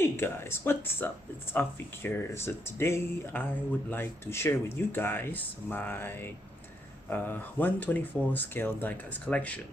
Hey guys, what's up? It's Afik here. So today I would like to share with you guys my 124 scale diecast collection.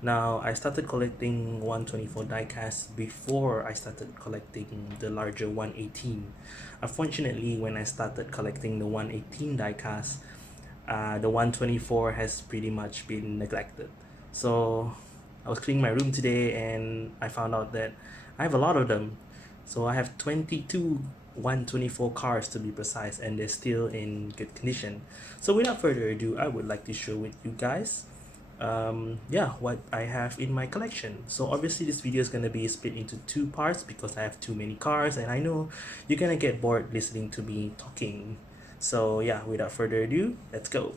Now I started collecting 124 diecast before I started collecting the larger 118. Unfortunately, when I started collecting the 118 diecast, the 124 has pretty much been neglected. So I was cleaning my room today and I found out that I have a lot of them. So I have 22 124 cars to be precise, and they're still in good condition. So without further ado, I would like to share with you guys what I have in my collection. So obviously this video is going to be split into two parts because I have too many cars and I know you're gonna get bored listening to me talking. So yeah, without further ado, let's go.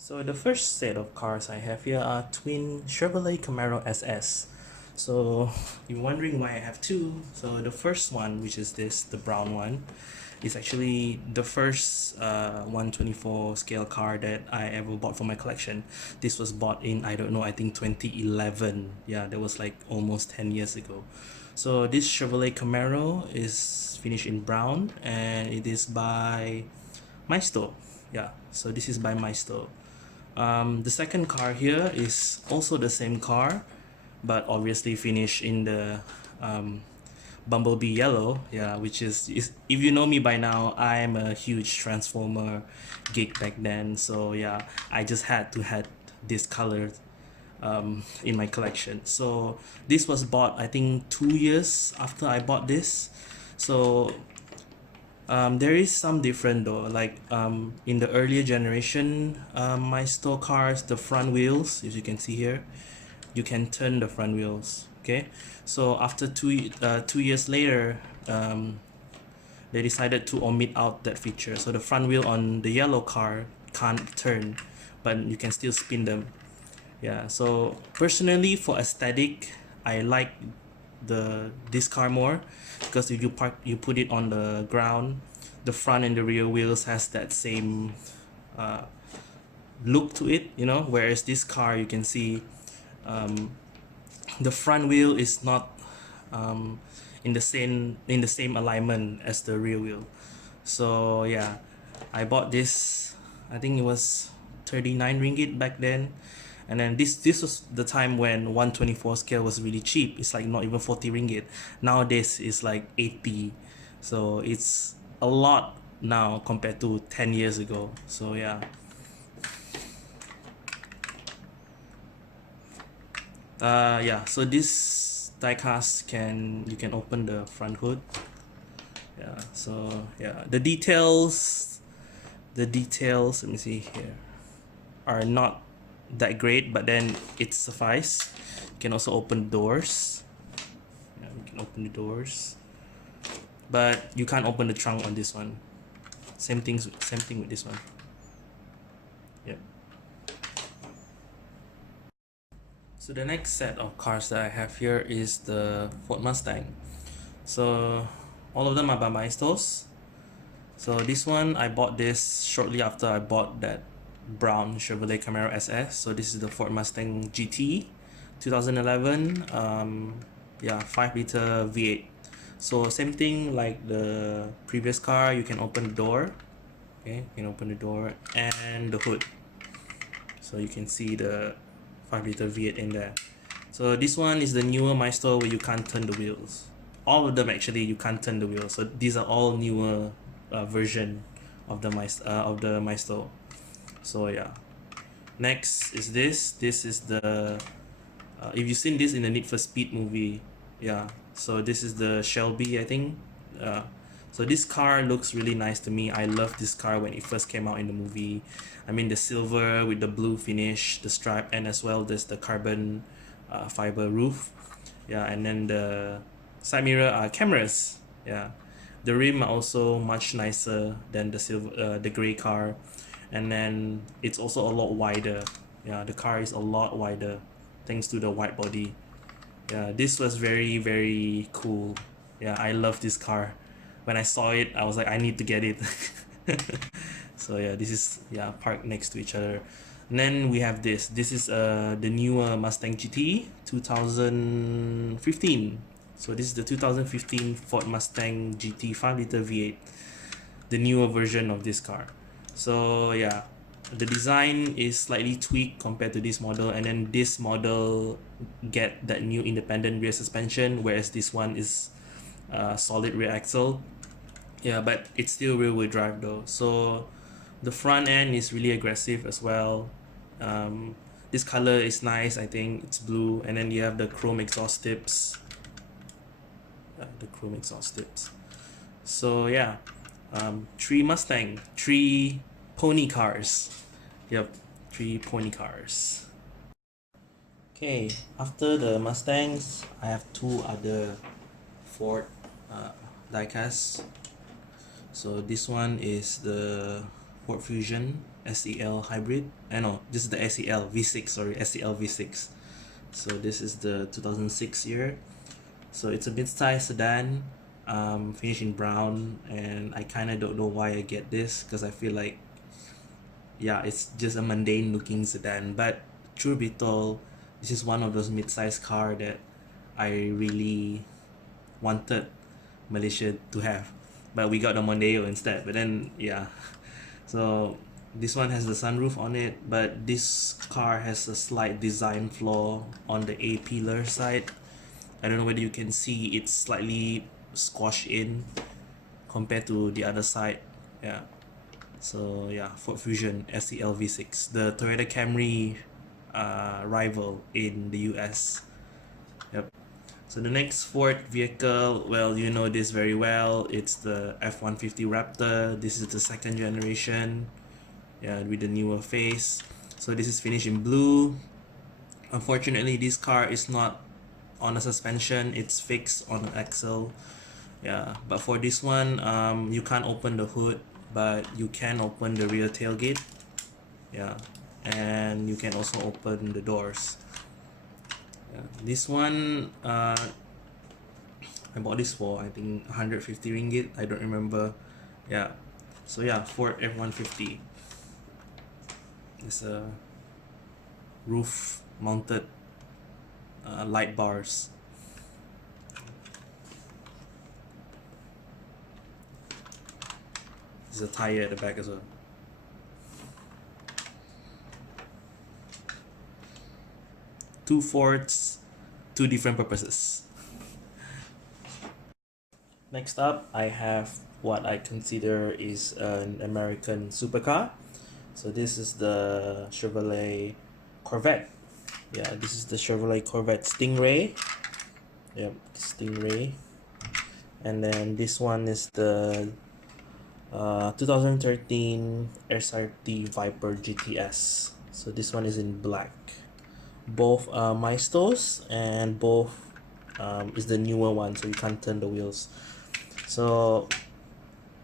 So the first set of cars I have here are twin Chevrolet Camaro SS. So you're wondering why I have two. So the first one, which is this, the brown one, is actually the first 124 scale car that I ever bought for my collection. This was bought in, I don't know, I think 2011. Yeah, that was like almost 10 years ago. So this Chevrolet Camaro is finished in brown and it is by Maisto. Yeah, so this is by Maisto. The second car here is also the same car, but obviously finished in the Bumblebee yellow. Yeah, which is if you know me by now, I am a huge Transformer geek back then. So yeah, I just had to have this color in my collection. So this was bought, I think, 2 years after I bought this. So there is some different though, like in the earlier generation my store cars, the front wheels, as you can see here, you can turn the front wheels. Okay, so after 2 years later, they decided to omit out that feature, so the front wheel on the yellow car can't turn, but you can still spin them. Yeah, so personally for aesthetic, I like this car more because if you put it on the ground, the front and the rear wheels has that same look to it, you know, whereas this car, you can see the front wheel is not in the same alignment as the rear wheel. So yeah, I bought this, I think it was 39 ringgit back then. And then this was the time when 124 scale was really cheap. It's like not even 40 ringgit. Nowadays it's like 80. So it's a lot now compared to 10 years ago. So yeah. Yeah, so this diecast you can open the front hood. Yeah, so yeah, the details, let me see here, are not that great, but then it suffice. You can also open doors. Yeah, you can open the doors, but you can't open the trunk on this one. Same thing with this one. Yep. So the next set of cars that I have here is the Ford Mustang. So all of them are by Maestos. So this one, I bought this shortly after I bought that brown Chevrolet Camaro SS. So this is the Ford Mustang GT 2011. Yeah, 5-liter V8. So same thing like the previous car, you can open the door. Okay, you can open the door and the hood, so you can see the 5-liter V8 in there. So this one is the newer Maestro where you can't turn the wheels. All of them actually you can't turn the wheels. So these are all newer version of the Maestro. So yeah, next is this is the if you've seen this in the Need for Speed movie, yeah, so this is the Shelby, I think. So this car looks really nice to me. I love this car when it first came out in the movie. I mean, the silver with the blue finish, the stripe, and as well there's the carbon fiber roof. Yeah, and then the side mirror are cameras. Yeah, the rim are also much nicer than the gray car, and then it's also a lot wider. Yeah, the car is a lot wider thanks to the wide body. Yeah, this was very, very cool. Yeah, I love this car. When I saw it, I was like, I need to get it. So yeah, this is, yeah, parked next to each other. And then we have this. This is the newer Mustang GT 2015. So this is the 2015 Ford Mustang GT 5-liter V8, the newer version of this car. So yeah, the design is slightly tweaked compared to this model, and then this model get that new independent rear suspension, whereas this one is solid rear axle. Yeah, but it's still rear-wheel drive though. So the front end is really aggressive as well. This color is nice. I think it's blue, and then you have the chrome exhaust tips. So yeah, three Mustang, three pony cars. Yep, three pony cars. Okay, after the Mustangs, I have two other Ford diecasts. So this one is the Ford Fusion SEL hybrid. No, this is the SEL V6. Sorry, SEL V6. So this is the 2006 year. So it's a mid-size sedan, finished in brown, and I kind of don't know why I get this, because I feel like, yeah, it's just a mundane looking sedan. But truth be told, this is one of those mid-size car that I really wanted Malaysia to have, but we got the Mondeo instead. But then yeah, so this one has the sunroof on it, but this car has a slight design flaw on the A pillar side. I don't know whether you can see, it's slightly squashed in compared to the other side. Yeah, so yeah, Ford Fusion SEL V6, the Toyota Camry rival in the US. Yep. So the next Ford vehicle, well, you know this very well, it's the F-150 Raptor. This is the second generation, yeah, with the newer face. So this is finished in blue. Unfortunately, this car is not on a suspension, it's fixed on an axle. Yeah, but for this one, you can't open the hood, but you can open the rear tailgate. Yeah, and you can also open the doors. Yeah, this one I bought this for, I think, 150 ringgit, I don't remember. Yeah, so yeah, Ford F-150. It's a roof mounted light bars. There's a tire at the back as well. Two Fords, two different purposes. Next up, I have what I consider is an American supercar. So this is the Chevrolet Corvette. Yeah, this is the Chevrolet Corvette Stingray. Yep, Stingray. And then this one is the 2013 SRT Viper GTS. So this one is in black. Both are Maestos, and both is the newer one, so you can't turn the wheels. So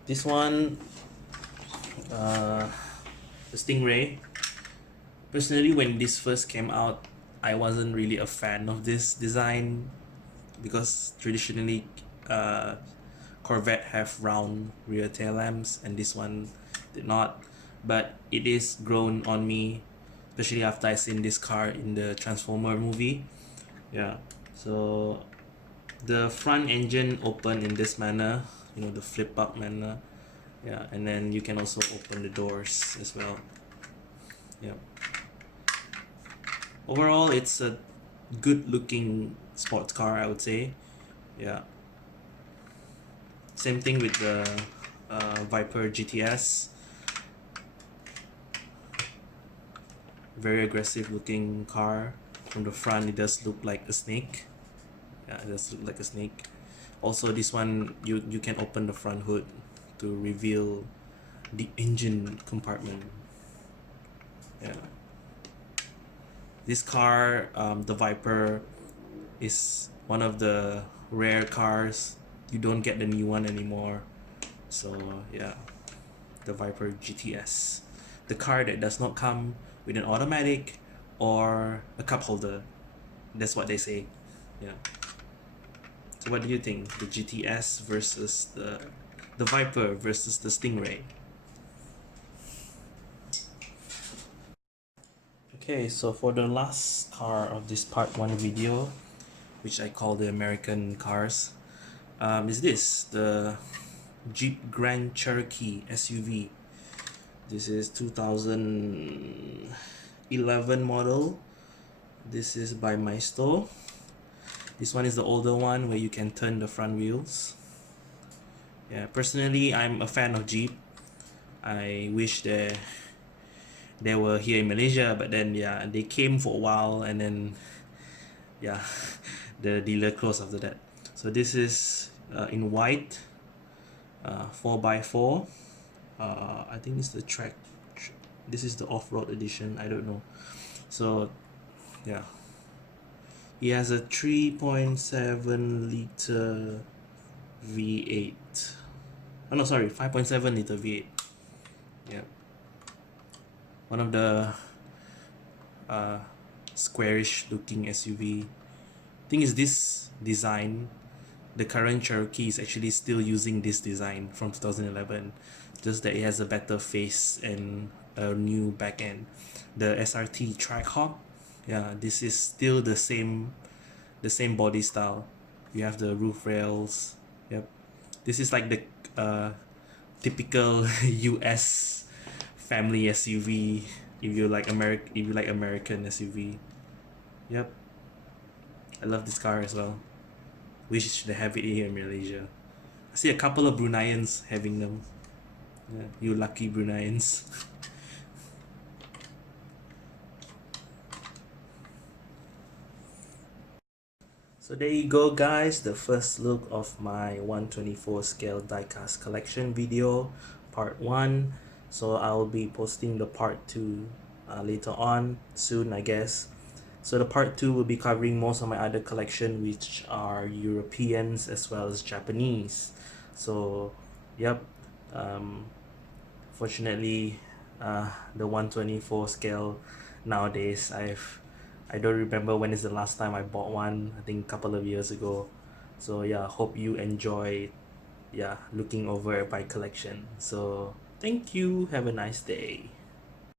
this one, the Stingray, personally, when this first came out, I wasn't really a fan of this design, because traditionally Corvette have round rear tail lamps and this one did not. But it is grown on me, especially after I seen this car in the Transformer movie. Yeah, so the front engine open in this manner, you know, the flip up manner. Yeah, and then you can also open the doors as well. Yeah, overall it's a good looking sports car, I would say. Yeah, same thing with the Viper GTS. Very aggressive looking car. From the front it does look like a snake. Yeah, it does look like a snake. Also this one, you can open the front hood to reveal the engine compartment. Yeah, this car, the Viper, is one of the rare cars. You don't get the new one anymore. So yeah, the Viper GTS, the car that does not come with an automatic or a cup holder. That's what they say. Yeah. So what do you think? The GTS versus the Viper versus the Stingray? Okay, so for the last car of this part 1 video, which I call the American cars, is this, the Jeep Grand Cherokee SUV. This is 2011 model. This is by my store. This one is the older one where you can turn the front wheels. Yeah, personally, I'm a fan of Jeep. I wish they were here in Malaysia, but then yeah, they came for a while and then yeah, the dealer closed after that. So this is in white, 4x4. I think it's the track. This is the off-road edition. I don't know. So yeah, he has a 3.7 liter V8. Oh no, sorry, 5.7 liter V8. Yeah, one of the squarish looking SUV. Thing is, this design, the current Cherokee is actually still using this design from 2011, just that it has a better face and a new back end. The SRT Trackhawk, yeah, this is still the same body style. You have the roof rails. Yep, this is like the typical US family SUV if you like American SUV. Yep, I love this car as well. Wish they have it here in Malaysia. I see a couple of Bruneians having them. Yeah, you lucky Bruneians. So there you go guys, the first look of my 124 scale diecast collection video, part 1. So I'll be posting the part 2 later on, soon I guess. So the part 2 will be covering most of my other collection, which are Europeans as well as Japanese. So yep, fortunately the 124 scale nowadays, I don't remember when is the last time I bought one. I think a couple of years ago. So yeah, hope you enjoy looking over my collection. So thank you, have a nice day.